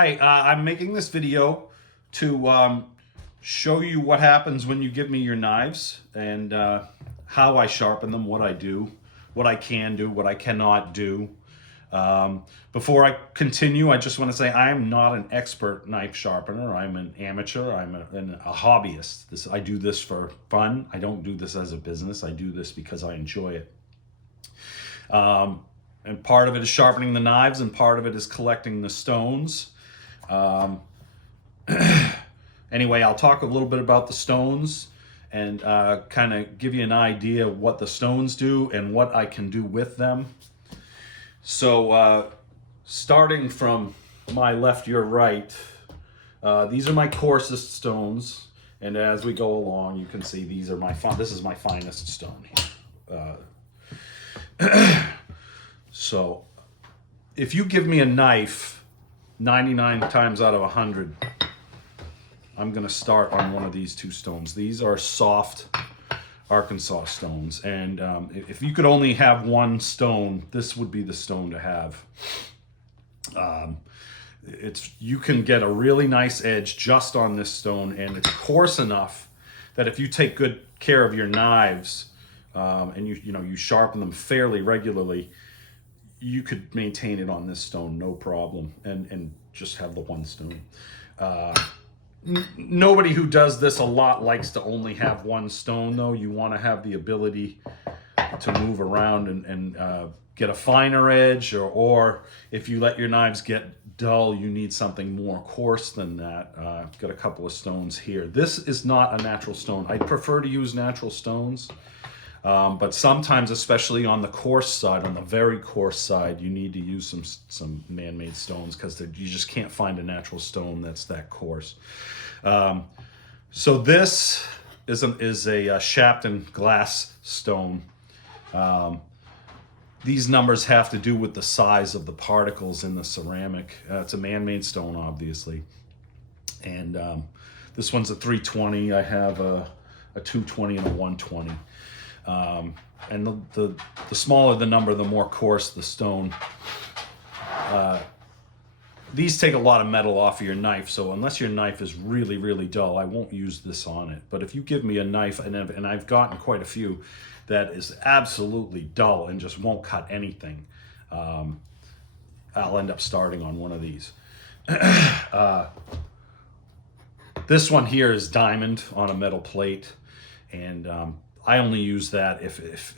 Hi, I'm making this video to show you what happens when you give me your knives and how I sharpen them, what I do, what I can do, what I cannot do. Before I continue, I just want to say I am not an expert knife sharpener. I'm an amateur. I'm a hobbyist. I do this for fun. I don't do this as a business. I do this because I enjoy it. And part of it is sharpening the knives, and part of it is collecting the stones. Anyway, I'll talk a little bit about the stones and kind of give you an idea of what the stones do and what I can do with them. So starting from my left, your right, these are my coarsest stones. And as we go along, you can see these are this is my finest stone here. So if you give me a knife 99 times out of 100, I'm going to start on one of these two stones. These are soft Arkansas stones, and if you could only have one stone, this would be the stone to have. You can get a really nice edge just on this stone, and it's coarse enough that if you take good care of your knives and you sharpen them fairly regularly, you could maintain it on this stone no problem, and just have the one stone. Nobody who does this a lot likes to only have one stone, though. You want to have the ability to move around and get a finer edge, or if you let your knives get dull, you need something more coarse than that. Got a couple of stones here. This is not a natural stone. I prefer to use natural stones. But sometimes, especially on the coarse side, on the very coarse side, you need to use some man-made stones because you just can't find a natural stone that's that coarse. So this is a Shapton glass stone. These numbers have to do with the size of the particles in the ceramic. It's a man-made stone, obviously. And this one's a 320. I have a 220 and a 120. And the smaller the number, the more coarse the stone. These take a lot of metal off of your knife, so unless your knife is really, really dull, I won't use this on it. But if you give me a knife, and I've gotten quite a few, that is absolutely dull and just won't cut anything, I'll end up starting on one of these. This one here is diamond on a metal plate, and I only use that if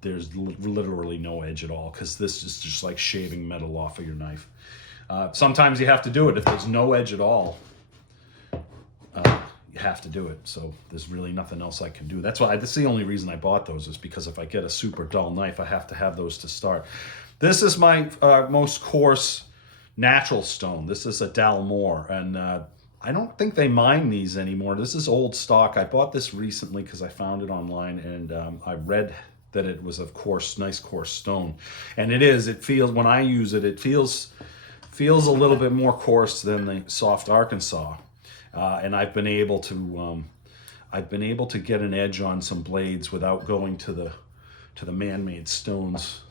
there's literally no edge at all, because this is just like shaving metal off of your knife. Sometimes you have to do it if there's no edge at all. You have to do it. So there's really nothing else I can do. That's the only reason I bought those, is because if I get a super dull knife, I have to have those to start. This is my most coarse natural stone. This is a Dalmore, and I don't think they mine these anymore. This is old stock. I bought this recently because I found it online, and I read that it was a nice coarse stone. And it is. It feels, when I use it, it feels a little bit more coarse than the soft Arkansas. And I've been able to get an edge on some blades without going to the man-made stones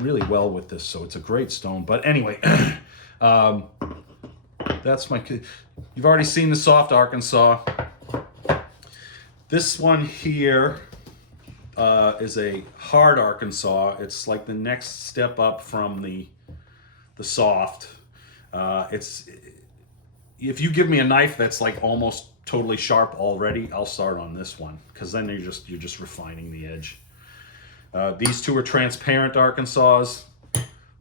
really well with this. So it's a great stone. But anyway. That's you've already seen the soft Arkansas. This one here is a hard Arkansas. It's like the next step up from the soft. If you give me a knife that's like almost totally sharp already, I'll start on this one, because then you're just refining the edge. These two are transparent Arkansas.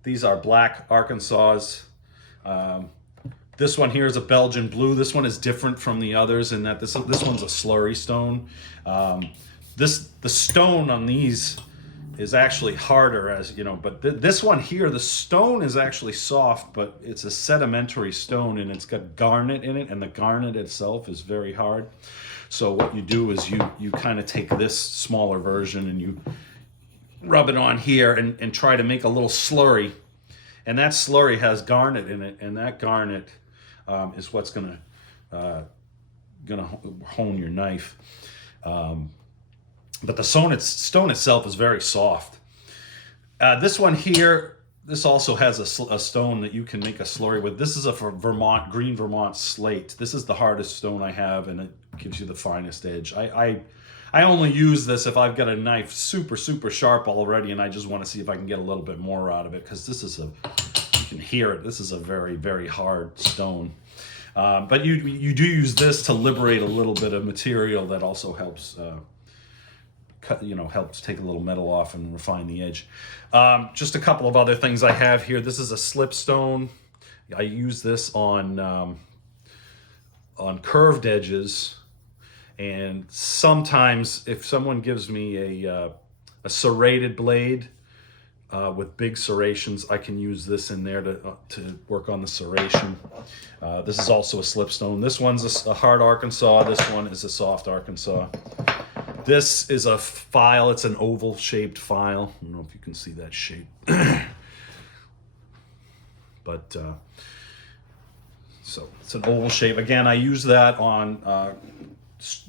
These are black Arkansas. This one here is a Belgian blue. This one is different from the others in that this one's a slurry stone. The stone on these is actually harder, as you know, but this one here, the stone is actually soft, but it's a sedimentary stone, and it's got garnet in it, and the garnet itself is very hard. So what you do is you kind of take this smaller version and you rub it on here and try to make a little slurry. And that slurry has garnet in it, and that garnet is what's gonna hone your knife. But the stone itself is very soft. This one here This also has a stone that you can make a slurry with. This is a green Vermont slate. This is the hardest stone I have, and it gives you the finest edge. I only use this if I've got a knife super sharp already, and I just want to see if I can get a little bit more out of it, because this is you can hear it. This is a very hard stone. But you do use this to liberate a little bit of material that also helps helps take a little metal off and refine the edge. Just a couple of other things I have here. This is a slipstone. I use this on curved edges, and sometimes if someone gives me a serrated blade with big serrations, I can use this in there to work on the serration. This is also a slipstone. This one's a hard Arkansas. This one is a soft Arkansas. This is a file. It's an oval shaped file. I don't know if you can see that shape. But so it's an oval shape. Again, I use that on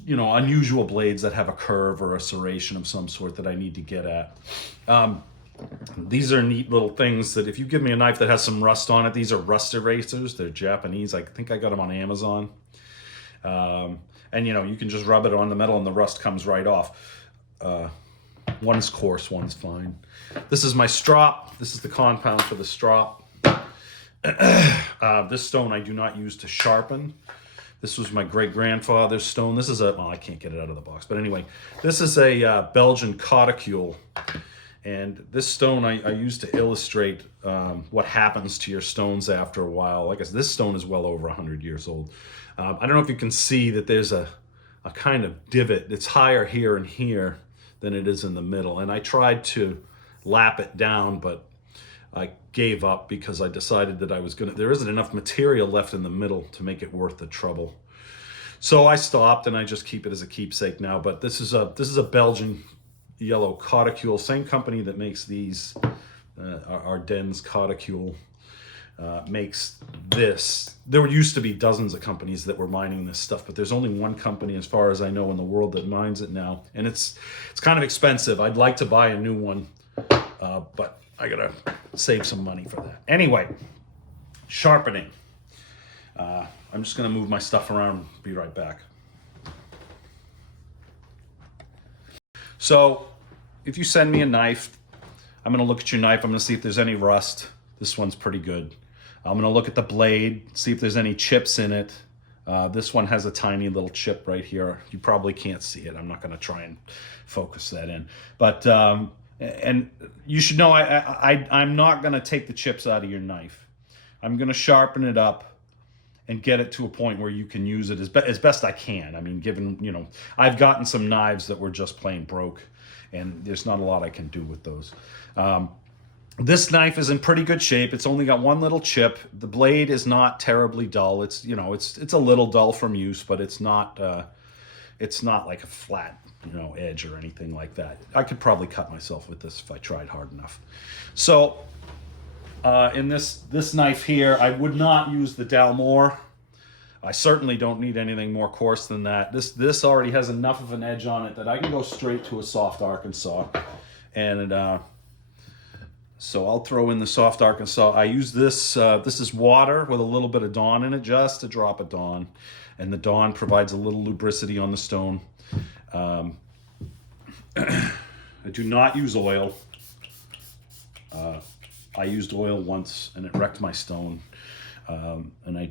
unusual blades that have a curve or a serration of some sort that I need to get at. These are neat little things that if you give me a knife that has some rust on it, these are rust erasers. They're Japanese. I think I got them on Amazon. And you can just rub it on the metal and the rust comes right off. One's coarse, one's fine. This is my strop. This is the compound for the strop. This stone I do not use to sharpen. This was my great-grandfather's stone. This is I can't get it out of the box. But anyway, this is a Belgian cauticule. And this stone I use to illustrate what happens to your stones after a while. Like I said, this stone is well over 100 years old. I don't know if you can see that there's a kind of divot. It's higher here and here than it is in the middle. And I tried to lap it down, but I gave up because I decided that there isn't enough material left in the middle to make it worth the trouble. So I stopped, and I just keep it as a keepsake now. But this is a Belgian yellow cauticule, same company that makes these, Ardennes cauticule. Makes this. There used to be dozens of companies that were mining this stuff, but there's only one company, as far as I know, in the world that mines it now, and it's kind of expensive. I'd like to buy a new one, but I gotta save some money for that. Anyway, sharpening. I'm just gonna move my stuff around. Be right back. So, if you send me a knife, I'm gonna look at your knife. I'm gonna see if there's any rust. This one's pretty good. I'm going to look at the blade, see if there's any chips in it. This one has a tiny little chip right here. You probably can't see it. I'm not going to try and focus that in. But, and you should know, I'm not going to take the chips out of your knife. I'm going to sharpen it up and get it to a point where you can use it as best I can. I mean, given, I've gotten some knives that were just plain broke, and there's not a lot I can do with those. This knife is in pretty good shape. It's only got one little chip. The blade is not terribly dull. It's it's a little dull from use, but it's not like a flat edge or anything like that. I could probably cut myself with this if I tried hard enough. So in this knife here, I would not use the Dalmor. I certainly don't need anything more coarse than that. This already has enough of an edge on it that I can go straight to a soft Arkansas, and so I'll throw in the soft Arkansas. I use this, this is water with a little bit of Dawn in it, just a drop of Dawn. And the Dawn provides a little lubricity on the stone. I do not use oil. I used oil once and it wrecked my stone. And I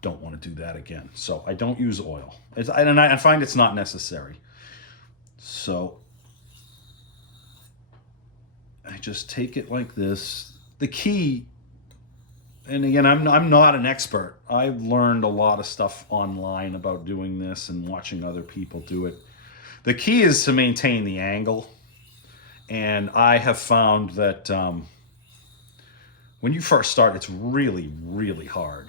don't want to do that again. So I don't use oil. And I find it's not necessary. So I just take it like this. The key, and again, I'm not an expert. I've learned a lot of stuff online about doing this and watching other people do it. The key is to maintain the angle. And I have found that when you first start, it's really hard.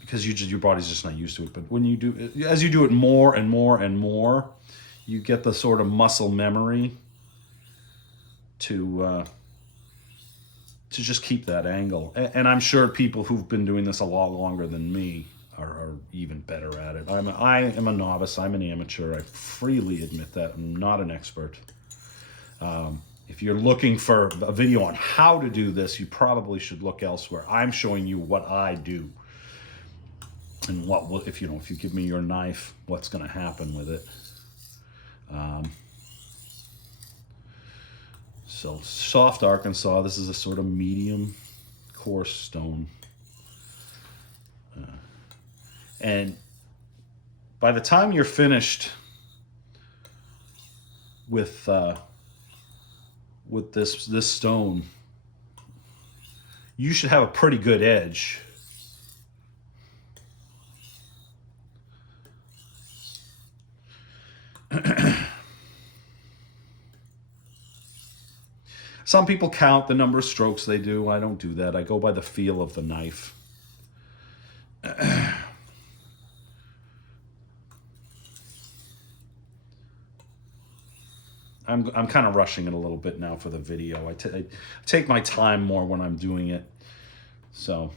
Because your body's just not used to it. But when you do, as you do it more and more, you get the sort of muscle memory to just keep that angle. And I'm sure people who've been doing this a lot longer than me are even better at it. I am a novice. I'm an amateur. I freely admit that. I'm not an expert. If you're looking for a video on how to do this, you probably should look elsewhere. I'm showing you what I do. And what will, if you give me your knife, what's going to happen with it. So soft Arkansas, this is a sort of medium coarse stone. And by the time you're finished with this stone, you should have a pretty good edge. Some people count the number of strokes they do. I don't do that. I go by the feel of the knife. I'm kind of rushing it a little bit now for the video. I take my time more when I'm doing it. So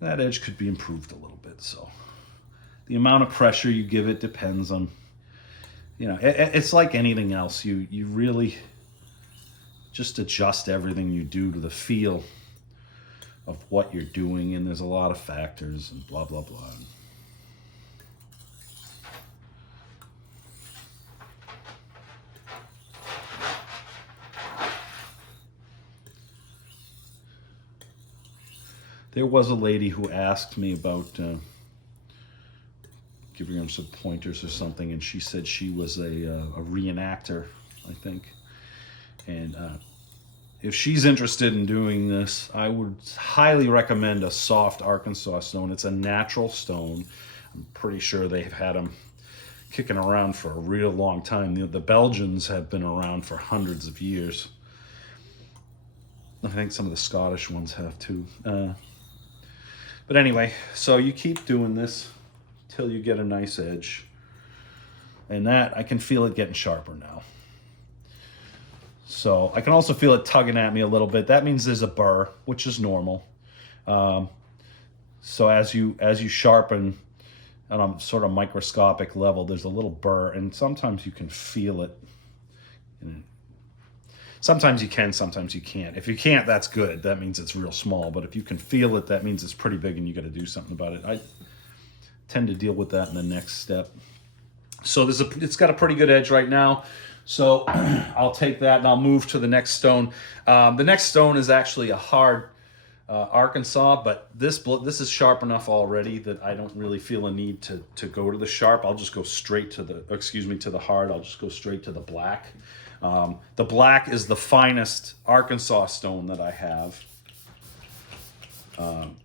that edge could be improved a little bit. So the amount of pressure you give it depends on, it's like anything else. You really just adjust everything you do to the feel of what you're doing, and there's a lot of factors and blah, blah, blah. There was a lady who asked me about giving her some pointers or something, and she said she was a reenactor, I think. And if she's interested in doing this, I would highly recommend a soft Arkansas stone. It's a natural stone. I'm pretty sure they've had them kicking around for a real long time. The Belgians have been around for hundreds of years. I think some of the Scottish ones have too. But anyway, so you keep doing this till you get a nice edge. And that, I can feel it getting sharper now. So I can also feel it tugging at me a little bit. That means there's a burr, which is normal. So as you sharpen on a sort of microscopic level, there's a little burr, and sometimes you can feel it. Sometimes you can, sometimes you can't. If you can't, that's good. That means it's real small. But if you can feel it, that means it's pretty big and you got to do something about it. I tend to deal with that in the next step. So it's got a pretty good edge right now. So I'll take that and I'll move to the next stone. The next stone is actually a hard Arkansas, but this is sharp enough already that I don't really feel a need to go to the sharp. I'll just go straight to the hard. I'll just go straight to the black. The black is the finest Arkansas stone that I have.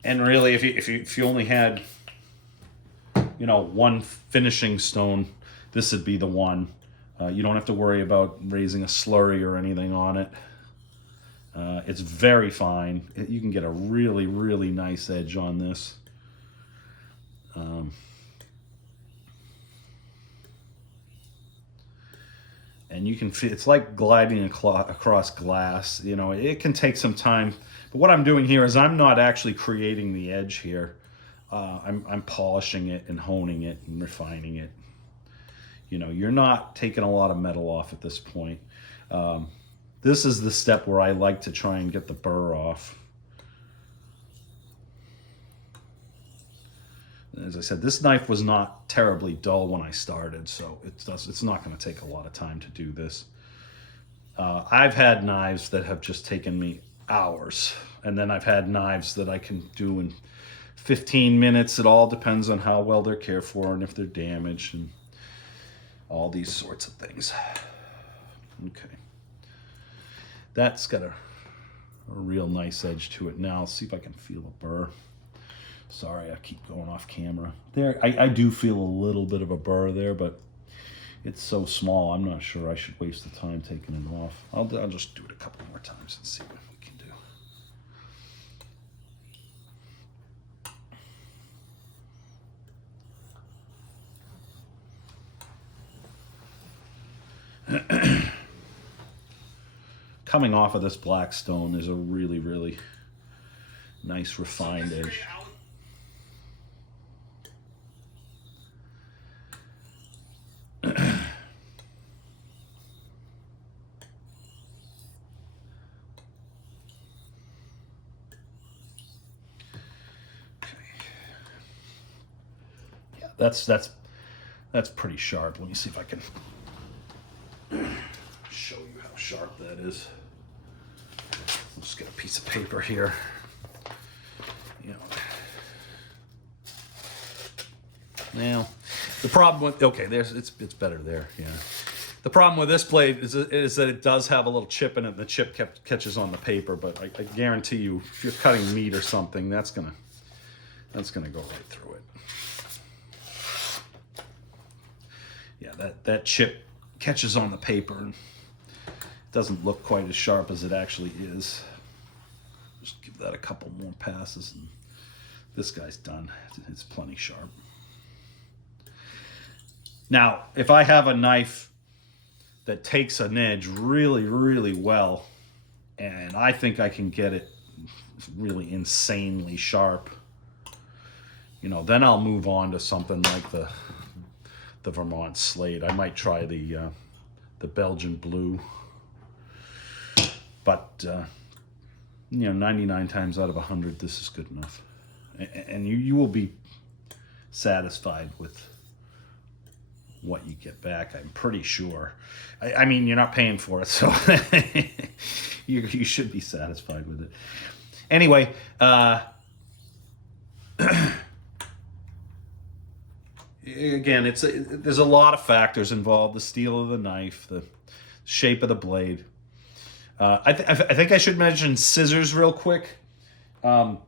And really, if you only had, one finishing stone, this would be the one. You don't have to worry about raising a slurry or anything on it. It's very fine. You can get a really, really nice edge on this. And you can feel, it's like gliding across glass. It can take some time. But what I'm doing here is I'm not actually creating the edge here. I'm polishing it and honing it and refining it. You're not taking a lot of metal off at this point. This is the step where I like to try and get the burr off. As I said, this knife was not terribly dull when I started, so it's not going to take a lot of time to do this. I've had knives that have just taken me hours, and then I've had knives that I can do in 15 minutes. It all depends on how well they're cared for and if they're damaged and all these sorts of things. Okay. That's got a real nice edge to it. Now, I'll see if I can feel a burr. Sorry, I keep going off camera. There, I do feel a little bit of a burr there, but it's so small, I'm not sure I should waste the time taking it off. I'll just do it a couple more times and see what we can do. Coming off of this black stone is a really, really nice refined edge. that's pretty sharp. Let me see if I can show you how sharp that is. I'll just get a piece of paper here. You know. Now, the problem with, okay, it's better there, yeah. The problem with this blade is that it does have a little chip in it, and the chip catches on the paper, but I guarantee you, if you're cutting meat or something, that's gonna go right through it. Yeah, that chip catches on the paper and doesn't look quite as sharp as it actually is. Just give that a couple more passes and this guy's done. It's plenty sharp. Now, if I have a knife that takes an edge really, really well, and I think I can get it really insanely sharp, you know, then I'll move on to something like the Vermont Slate. I might try the Belgian Blue, but you know, 99 times out of 100, this is good enough, and you will be satisfied with what you get back. I'm pretty sure. I mean, you're not paying for it, so you should be satisfied with it. Anyway, again, there's a lot of factors involved: the steel of the knife, the shape of the blade. I think I should mention scissors real quick. So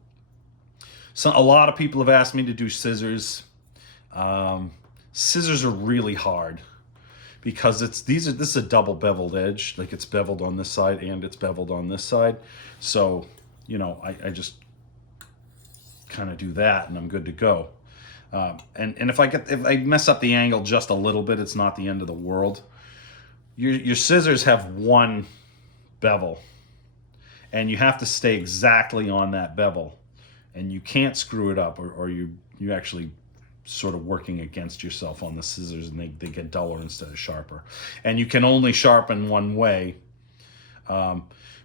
a lot of people have asked me to do scissors. Scissors are really hard because this is a double beveled edge. Like, it's beveled on this side and it's beveled on this side. So, you know, I just kind of do that and I'm good to go. And if I mess up the angle just a little bit, it's not the end of the world. Your scissors have one bevel and you have to stay exactly on that bevel, and you can't screw it up or you actually sort of working against yourself on the scissors, and they get duller instead of sharper. And you can only sharpen one way,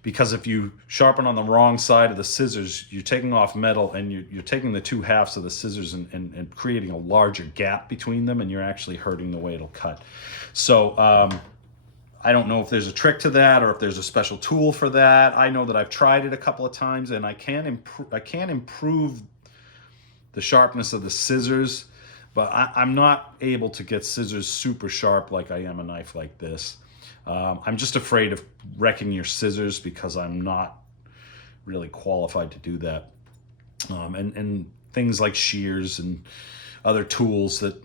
because if you sharpen on the wrong side of the scissors, you're taking off metal, and you're taking the two halves of the scissors and creating a larger gap between them, and you're actually hurting the way it'll cut. So I don't know if there's a trick to that or if there's a special tool for that. I know that I've tried it a couple of times, and I can improve the sharpness of the scissors, but I'm not able to get scissors super sharp like I am a knife like this. I'm just afraid of wrecking your scissors because I'm not really qualified to do that. And things like shears and other tools that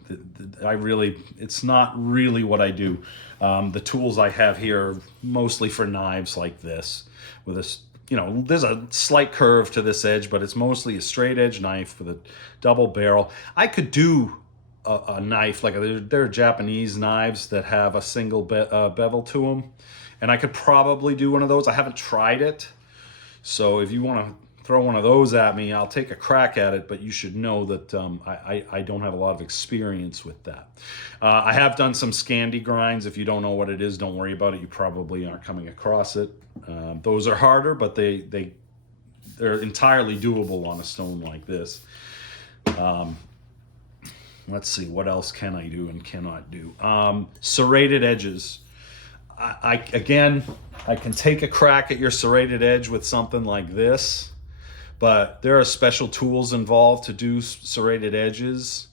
it's not really what I do. The tools I have here are mostly for knives like this, with this, you know, there's a slight curve to this edge, but it's mostly a straight edge knife with a double barrel. I could do a knife, like there are Japanese knives that have a single bevel to them, and I could probably do one of those. I haven't tried it, so if you want to throw one of those at me, I'll take a crack at it, but you should know that I don't have a lot of experience with that. I have done some Scandi grinds. If you don't know what it is, don't worry about it. You probably aren't coming across it. Those are harder, but they're entirely doable on a stone like this. Let's see, what else can I do and cannot do? Serrated edges. I can take a crack at your serrated edge with something like this, but there are special tools involved to do serrated edges,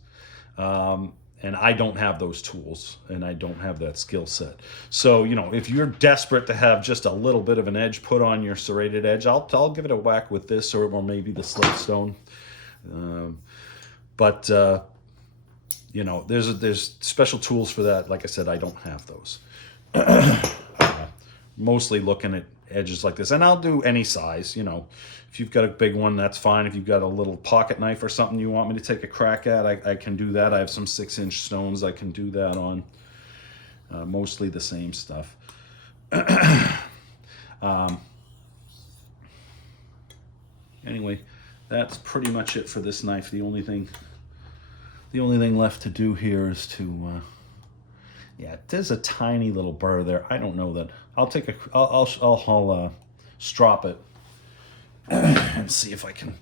and I don't have those tools, and I don't have that skill set. So, you know, if you're desperate to have just a little bit of an edge put on your serrated edge, I'll give it a whack with this or maybe the slate stone. But you know, there's special tools for that. Like I said, I don't have those. Mostly looking at edges like this, and I'll do any size. You know, if you've got a big one, that's fine. If you've got a little pocket knife or something you want me to take a crack at, I can do that. I have some 6-inch stones I can do that on. Mostly the same stuff. Anyway, that's pretty much it for this knife. The only thing left to do here is to yeah, there's a tiny little burr there. I don't know that. I'll strop it and see if I can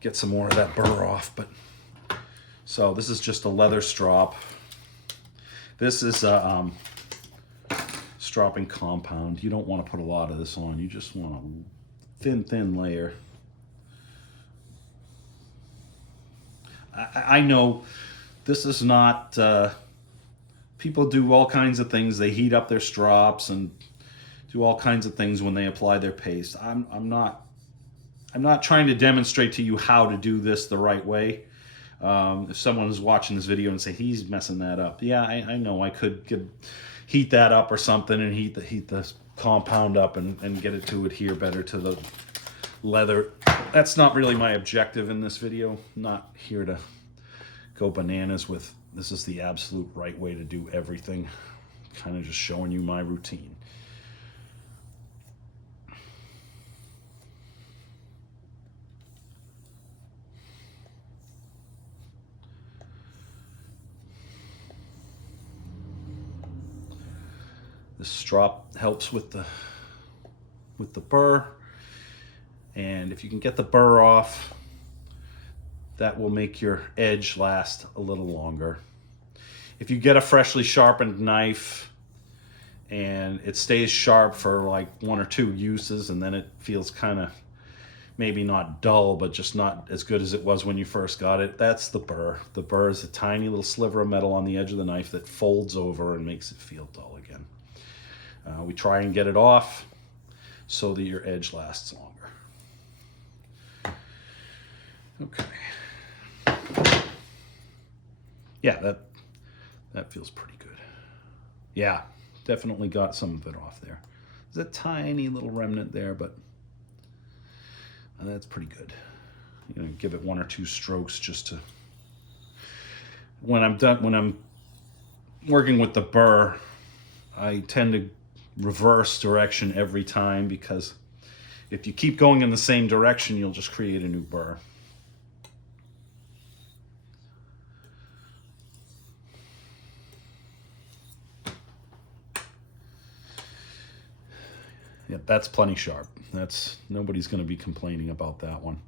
get some more of that burr off. But So this is just a leather strop. This is a stropping compound. You don't want to put a lot of this on. You just want a thin layer. I know this is not, people do all kinds of things. They heat up their strops and do all kinds of things when they apply their paste. I'm not trying to demonstrate to you how to do this the right way. If someone is watching this video and say he's messing that up, yeah, I know I could heat that up or something and heat the compound up and get it to adhere better to the leather. That's not really my objective in this video. I'm not here to go bananas with this is the absolute right way to do everything. Kind of just showing you my routine. This strop helps with the burr, and if you can get the burr off, that will make your edge last a little longer. If you get a freshly sharpened knife and it stays sharp for like 1 or 2 uses and then it feels kind of maybe not dull, but just not as good as it was when you first got it, that's the burr. The burr is a tiny little sliver of metal on the edge of the knife that folds over and makes it feel dull again. We try and get it off so that your edge lasts longer. Okay. Yeah, that feels pretty good. Yeah, definitely got some of it off there. There's a tiny little remnant there, but that's pretty good. You know, give it 1 or 2 strokes just to. When I'm working with the burr, I tend to reverse direction every time, because if you keep going in the same direction, you'll just create a new burr. Yep, that's plenty sharp. Nobody's going to be complaining about that one.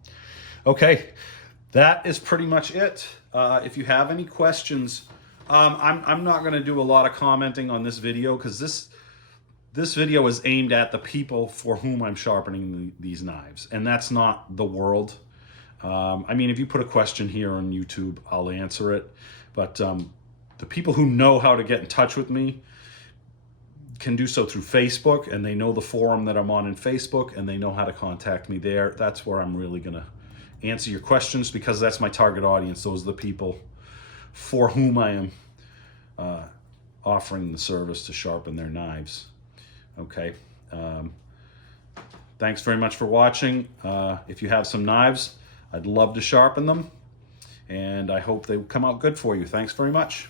Okay, that is pretty much it. If you have any questions, I'm not going to do a lot of commenting on this video, because this video is aimed at the people for whom I'm sharpening these knives, and that's not the world. I mean, if you put a question here on YouTube, I'll answer it, but the people who know how to get in touch with me can do so through Facebook, and they know the forum that I'm on in Facebook, and they know how to contact me there. That's where I'm really going to answer your questions, because that's my target audience. Those are the people for whom I am offering the service to sharpen their knives. Okay. Thanks very much for watching. If you have some knives, I'd love to sharpen them, and I hope they come out good for you. Thanks very much.